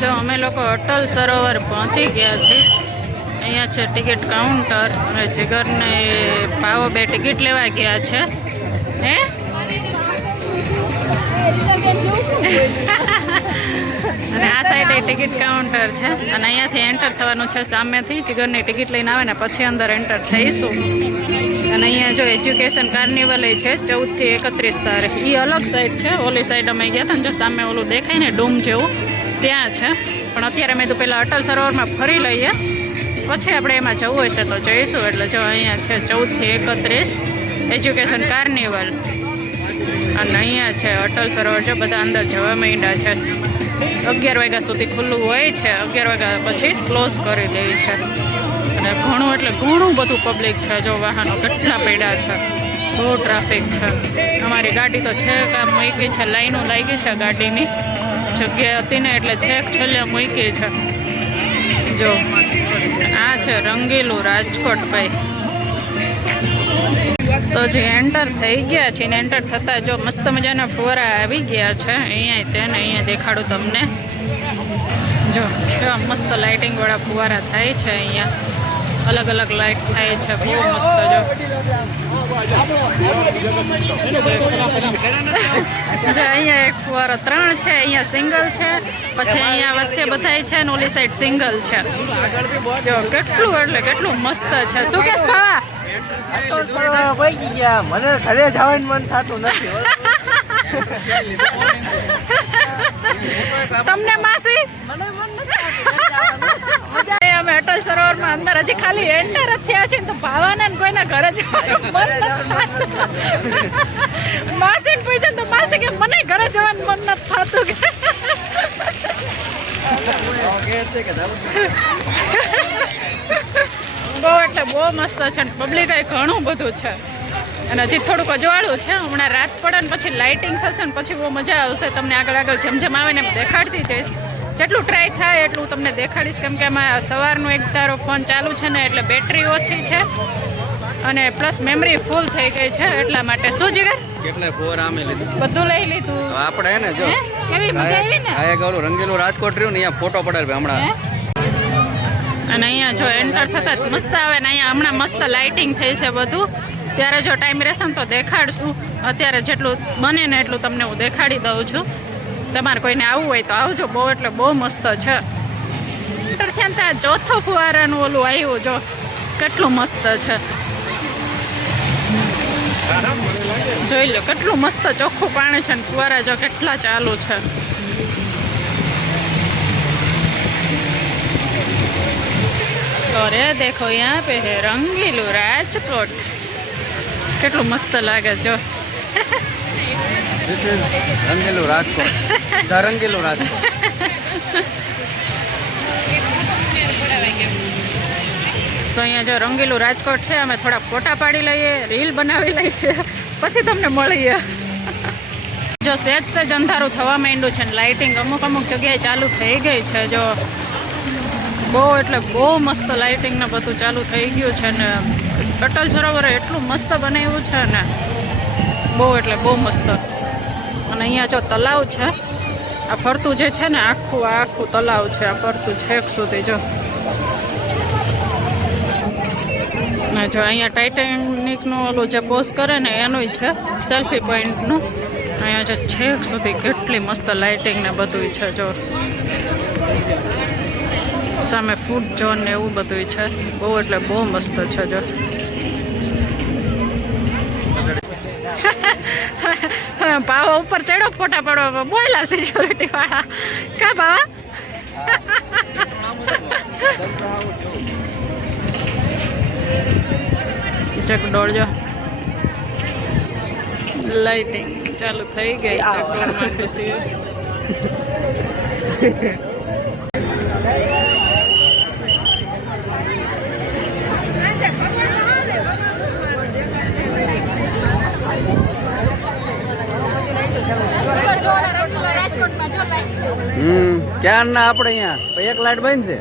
જો અમે લોકો અટલ સરોવર પહોંચી ગયા છે। અહીંયા છે ટિકિટ કાઉન્ટર અને જીગરને પાવો 2 ટિકિટ લેવા ગયા છે। હે અને આ સાઈડે ટિકિટ કાઉન્ટર છે અને અહીંયાથી એન્ટર થવાનું છે। સામેથી જીગરની ટિકિટ લઈને આવે ને પછી અંદર એન્ટર થઈશું। અને અહીંયા જો એજ્યુકેશન કાર્નિવલ છે 14 થી 31 તારીખ। એ અલગ સાઈડ છે, ઓલી સાઈડ અમે ગયા હતા ને, જો સામે ઓલું દેખાય ને ડૂમ જેવું ત્યાં છે। પણ અત્યારે મેં તો પહેલાં અટલ સરોવરમાં ફરી લઈએ, પછી આપણે એમાં જવું હશે તો જઈશું। એટલે જો અહીંયા છે 14 થી 31 એજ્યુકેશન કાર્નિવલ અને અહીંયા છે અટલ સરોવર। જો બધા અંદર જવા માંડ્યા છે। 11 વાગ્યા સુધી ખુલ્લું હોય છે, 11 વાગ્યા પછી ક્લોઝ કરી દે છે। અને ઘણું એટલે ઘણું બધું પબ્લિક છે। જો વાહનો કેટલા પડ્યા છે, બહુ ટ્રાફિક છે। અમારી ગાડી તો છે કામ મૂકી છે, લાઈનો લાગી છે ગાડીની, જગ્યા હતી ને એટલે છેક છેલ્લે મૂકી છે। જો આ છે રંગીલું રાજકોટ ભાઈ। તો જે એન્ટર થઈ ગયા છે ને એન્ટર થતાં જો મસ્ત મજાના ફુવારા આવી ગયા છે। અહીંયા તેને અહીંયા દેખાડું તમને। જો કેવા મસ્ત લાઇટિંગવાળા ફુવારા થાય છે। અહીંયા અલગ અલગ લાઇટ થાય છે, બહુ મસ્ત। જો અહીંયા એક ફુવારો 3 છે, અહીંયા સિંગલ છે, પછી અહીંયા વચ્ચે બધાય છે ને ઓલી સાઈડ સિંગલ છે। જો કેટલું એટલે કેટલું મસ્ત છે। શું કેસ ભાવા? મને ઘરે જવાનું મન થતું નથી। તમને માસી અમે અટલ સરોવરમાં અંદર હજી ખાલી એન્ટર જ થયા છે તો ભાવાના ને કોઈના ઘરે જવાનું મન નથી થતું। માસીને પૂછ્યું તો માસી કે મને ઘરે જવાનું મન નથી થતું કે બહુ એટલે બહુ મસ્ત છે ને પબ્લિક ઘણું બધું છે। અને હજી થોડુંક અજવાળું છે, હમણાં રાત પડે ને પછી લાઇટિંગ થશે ને પછી બહુ મજા આવશે। તમને આગળ આગળ જેમ જેમ આવે ને એમ દેખાડતી જઈશ, જેટલું ટ્રાય થાય એટલું તમને દેખાડીશ। કેમ કે આમાં સવારનું એક તારો ફોન ચાલુ છે ને એટલે બેટરી ઓછી છે અને પ્લસ મેમરી ફૂલ થઈ ગઈ છે, એટલા માટે। શું જીગર કેટલા ફોર આમે લીધું, બધું લઈ લીધું આપણે હે ને જો કેવી મજા આવી ને। આ એક ઓલું રંગીલું રાજકોટ રહ્યું ને અહીંયા ફોટો પડાવે હમણાં। અને અહીંયા જો એન્ટર થતાં મસ્ત આવે ને અહીંયા હમણાં મસ્ત લાઇટિંગ થઈ છે બધું। ત્યારે જો ટાઈમ રહેશે ને તો દેખાડશું, અત્યારે જેટલું બને ને એટલું તમને હું દેખાડી દઉં છું। તમારે કોઈને આવવું હોય તો આવજો, બહુ એટલે બહુ મસ્ત છે। એન્ટર થયા ને ત્યાં ચોથો ફુવારાનું ઓલું આવ્યું, જો કેટલું મસ્ત છે। જોઈ લો કેટલું મસ્ત ચોખ્ખું પાણી છે ને ફુવારા જો કેટલા ચાલુ છે। અરે દેખો यहाँ पे है रंगीलू राजकोट, કેટલું મસ્ત લાગે। જો રંગીલું રાજકોટ, રંગીલું રાજકોટ। તો અહીંયા જો રંગીલું રાજકોટ છે, અમે થોડા ફોટા પાડી લઈએ, રીલ બનાવી લઈએ, પછી તમને મળીએ। જો સેજ સેજ અંધારું થવા માંડ્યું છે ને લાઇટિંગ અમુક અમુક જગ્યાએ ચાલુ થઈ ગઈ છે। જો બહુ એટલે બહુ મસ્ત લાઇટિંગ ને બધું ચાલુ થઈ ગયું છે ને અટલ સરોવર એટલું મસ્ત બનાવ્યું છે ને, બહુ એટલે બહુ મસ્ત। અને અહીંયા જો તલાવ છે, આ ફરતું જે છે ને આખું તલાવ છે, આ ફરતું છેક સુધી। જો ને જો અહીંયા ટાઇટેનિકનું ઓલું જે પોઝ કરે ને એનું છે સેલ્ફી પોઈન્ટનું। અહીંયા જો છેક સુધી કેટલી મસ્ત લાઇટિંગ ને બધું છે। જો સામે ફૂડ ઝોન ને એવું બધું છે, બહુ એટલે બહુ મસ્ત છે। જો બાવા ઉપર ચડ્યો ફોટા પાડવા, બોયલા સિક્યોરિટી વાળા કા બાવા ચકડોળ જો લાઇટિંગ ચાલુ થઈ ગઈ ચકડોળમાં બધી। ક્યાં ના આપણે અહીંયા એક લાઈટ બંધ છે।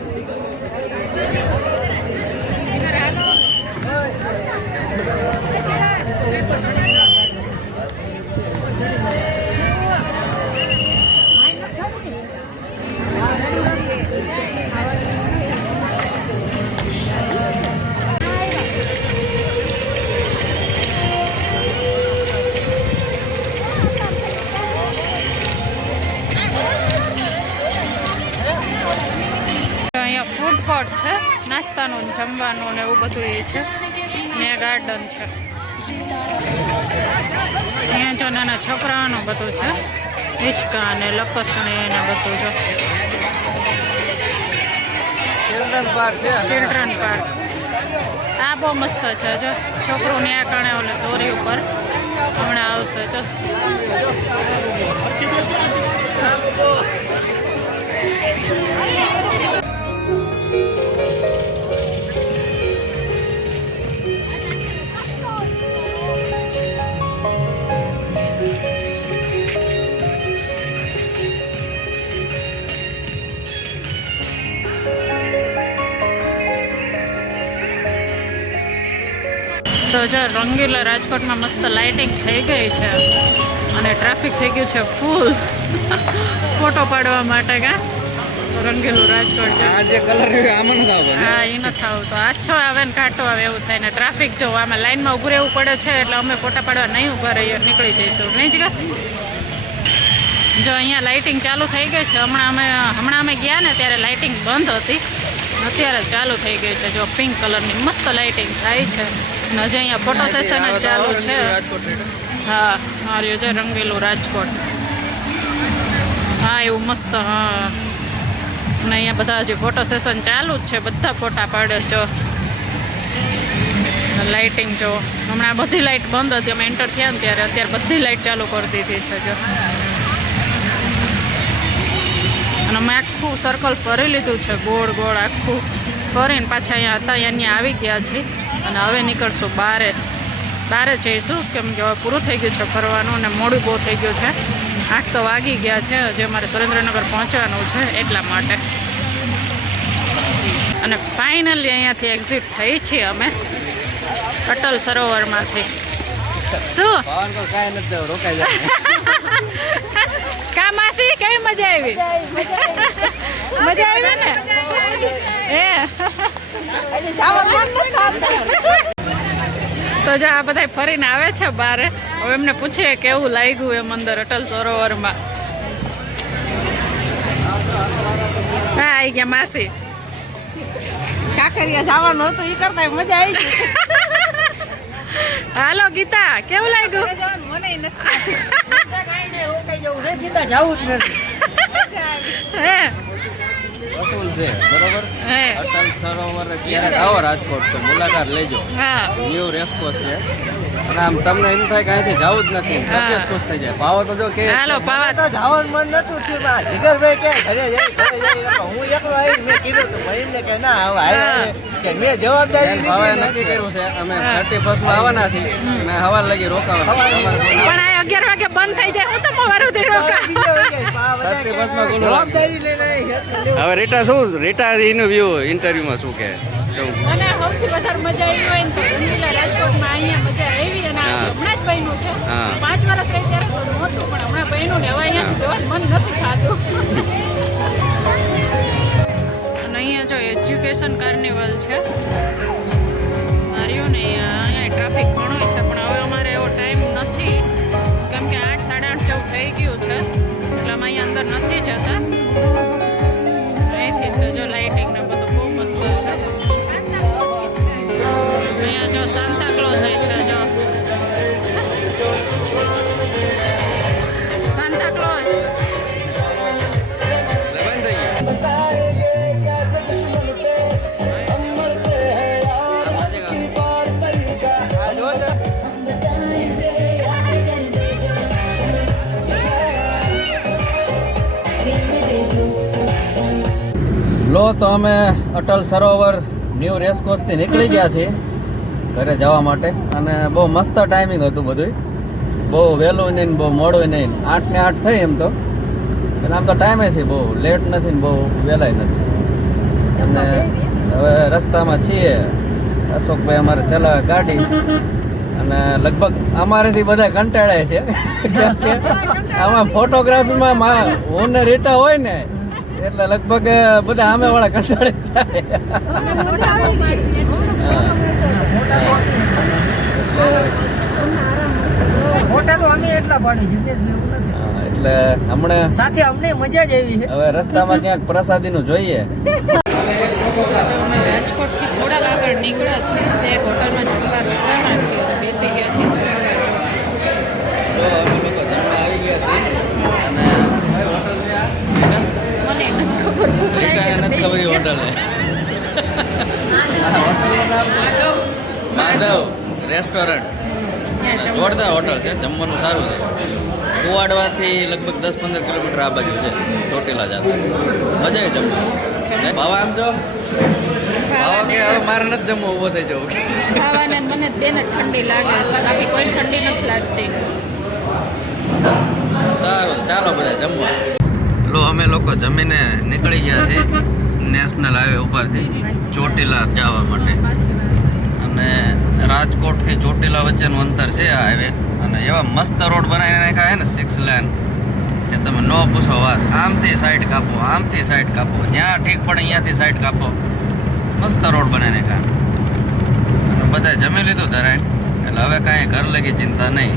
કોર્ટ છે, નાસ્તાનું ને જમવાનું ને એવું બધું એ છે. ને ગાર્ડન છે. અહીંયા જો નાના છોકરાઓનું બધું છે, હિંચકા ને લપસણી ને બધું છે. ચિલ્ડ્રન પાર્ક છે. ચિલ્ડ્રન પાર્ક આ બહુ મસ્ત છે. જો છોકરું ન્યા કણે ઓલે દોરી ઉપર હમણાં આવશે. જો તો જો રંગીલા રાજકોટમાં મસ્ત લાઇટિંગ થઈ ગઈ છે અને ટ્રાફિક થઈ ગયું છે ફૂલ ફોટો પાડવા માટે. કા રંગીલું રાજકોટ છે. આ જે કલર આમાં નથી આવતો. હા એ નથી આવતો, આછો આવે ને કાંટો આવે એવું થાય ને. ટ્રાફિક જો આમાં લાઈનમાં ઊભું રહેવું પડે છે એટલે અમે ફોટા પાડવા નહીં ઊભા રહીએ, નીકળી જઈશું નહીં જ. જો અહીંયા લાઇટિંગ ચાલુ થઈ ગઈ છે. હમણાં અમે ગયા ને ત્યારે લાઇટિંગ બંધ હતી, અત્યારે ચાલુ થઈ ગઈ છે. જો પિંક કલરની મસ્ત લાઇટિંગ થાય છે. અને હજી અહીંયા ફોટો સેશન જ ચાલુ છે. હા માર્યું છે રંગીલું રાજકોટ. હા એવું મસ્ત. હા અને અહીંયા બધા હજી ફોટો સેશન ચાલુ જ છે, બધા ફોટા પાડે. જો લાઇટિંગ જો હમણાં બધી લાઇટ બંધ હતી, અમે એન્ટર થયા ને ત્યારે, અત્યારે બધી લાઇટ ચાલુ કરી દીધી છે. જો અને અમે આખું સર્કલ ફરી લીધું છે, ગોળ ગોળ આખું ફરીને પાછા અહીંયા હતા અહીંયા આવી ગયા છીએ. અને હવે નીકળશું બહાર જઈશું, કેમ કે હવે પૂરું થઈ ગયું છે ફરવાનું અને મોડું બહુ થઈ ગયું છે. 8 તો વાગી ગયા છે, હજી અમારે સુરેન્દ્રનગર પહોંચવાનું છે એટલા માટે. અને ફાઇનલી અહીંયાથી એક્ઝિટ થઈ છીએ અમે અટલ સરોવરમાંથી. શું કાંઈ નથી રોકાઈ જાય. કા માસી કઈ મજા આવી? મજા આવી ને? તો જો આ બધા ફરીને આવે છે બારે. હવે એમને પૂછીએ કેવું લાગ્યું એમ અંદર અટલ સરોવરમાં. હા આવી ગયા માસી. કાંકરિયા જવાનું હતું એ કરતા મજા આવી ગઈ. હાલો ગીતા કેવું લાગ્યું? મને નથી જવું જ નથી. હે વસૂલ છે બરોબર. હે અટલ સરોવર ક્યારેક આવો રાજકોટ તો મુલાકાત લેજો. હા ન્યૂ રેસકોર્સ છે અને આમ તમને એમ થાય કે અહીંથી જવું જ નથી, તબિયત ખુશ થઈ જાય. ભાવો તો જો કે હાલો પાવા. તો જવાનું મન નતું થયું. જીગરભાઈ કે ઘરે જાય હું એકલો આવી મેં કીધું તો ભાઈને કે ના હવે હાલ કે મેં જવાબદારી ભાવે લીધી નક્કી કર્યું છે અમે 31 માં આવવાના છીએ અને હવાર લગી રોકાવાના. પણ આ 11 વાગે બંધ થઈ જાય, હું તો વારુથી રોકા. જવાબદારી લઈને હવે રીટા એનું વ્યૂ ઇન્ટરવ્યુમાં શું કે મને સૌથી વધારે મજા આવી હોય ને તો રંગીલા રાજકોટમાં અહીંયા મજા આવી. અને આ હમણાં જ બન્યું છે, હા. 5 વર્ષ રહી ત્યારે તો નહોતું, પણ હમણાં બન્યું ને હવે અહીંયા જવાનું મન નથી થતું. અને અહીંયા જો એજ્યુકેશન કાર્નિવલ છે માર્યું ને, અહીંયા ટ્રાફિક ઘણું છે પણ હવે અમારે એવો ટાઈમ નથી, કેમ કે 8 સાડા 8 જેવું થઈ ગયું છે એટલે અમે અહીંયા અંદર નથી જતા. અહીંથી તો જો લાઇટિંગ ને બધું બહુ મસ્ત છે. અહીંયા જો સાન્તા ક્લોઝ છે. જો સાન્તા ક્લોઝ. લો તો અમે અટલ સરોવર ન્યૂ રેસકોર્સથી નીકળી ગયા છીએ ઘરે જવા માટે. અને બહુ મસ્ત ટાઈમિંગ હતું બધું, બહુ વહેલું નહીં બહુ મોડું નહીં. 8 ને 8 થઈ એમ તો, એટલે આમ તો ટાઈમે છે, બહુ લેટ નથી ને બહુ વહેલાય નથી. અને હવે રસ્તામાં છીએ, અશોકભાઈ અમારે ચલાવે ગાડી અને લગભગ અમારેથી બધા કંટાળે છે કેમ કે આમાં ફોટોગ્રાફીમાં હું ને રીટા હોય ને એટલે લગભગ બધા સામે વાળા કંટાળે જાય. મોટા તો અમે એટલા પાડી સિદ્ધેશભાઈ નથી. એટલે હમણાં સાથે અમને મજા જ આવી છે. હવે રસ્તામાં ક્યાંક પ્રસાદીનું જોઈએ. અમે રાજકોટથી થોડાક આગળ નીકળ્યા છીએ તે એક હોટલમાં જમવા રોકાણા છીએ અને બેસી ગયા છીએ જમવા. તો અમે લોકો જમવા આવી ગયા છીએ અને કઈ હોટલ છે આ? મને નથી ખબર ભૂખ રીટાને નથી ખબર એ હોટલ છે માધવ રેસ્ટોરન્ટ. જોરદાર હોટલ છે, જમવાનું સારું છે. કુવાડવાથી લગભગ 10-15 કિલોમીટર આ બાજુ છે ચોટીલા જતા. મજા આવી જમવું. બાવા આમ જો બાવા કે હવે મારે નથી જમવું, ઊભો થઈ જવું. ખાવાને મને બેને ઠંડી લાગે છે, બાકી કોઈ ઠંડી નથી લાગતી. સારું, ચાલો બધા જમવા. લો અમે લોકો જમીને નીકળી ગયા છીએ નેશનલ હાઈવે ઉપરથી ચોટીલા જવા માટે. અને રાજકોટથી ચોટીલા વચ્ચેનું અંતર છે આ હાઈવે. અને એવા મસ્ત રોડ બનાવીને નાખ્યા છે ને 6 લેન કે તમે ન પૂછો વાત. આમથી સાઈડ કાપો, આમથી સાઈડ કાપો, જ્યાં ઠીક પડે અહીંયાથી સાઈડ કાપો. મસ્ત રોડ બનાવીને નાખ્યા અને બધાએ જમી લીધું ધરાઈને. એટલે હવે કાંઈ ઘર લગી ચિંતા નહીં.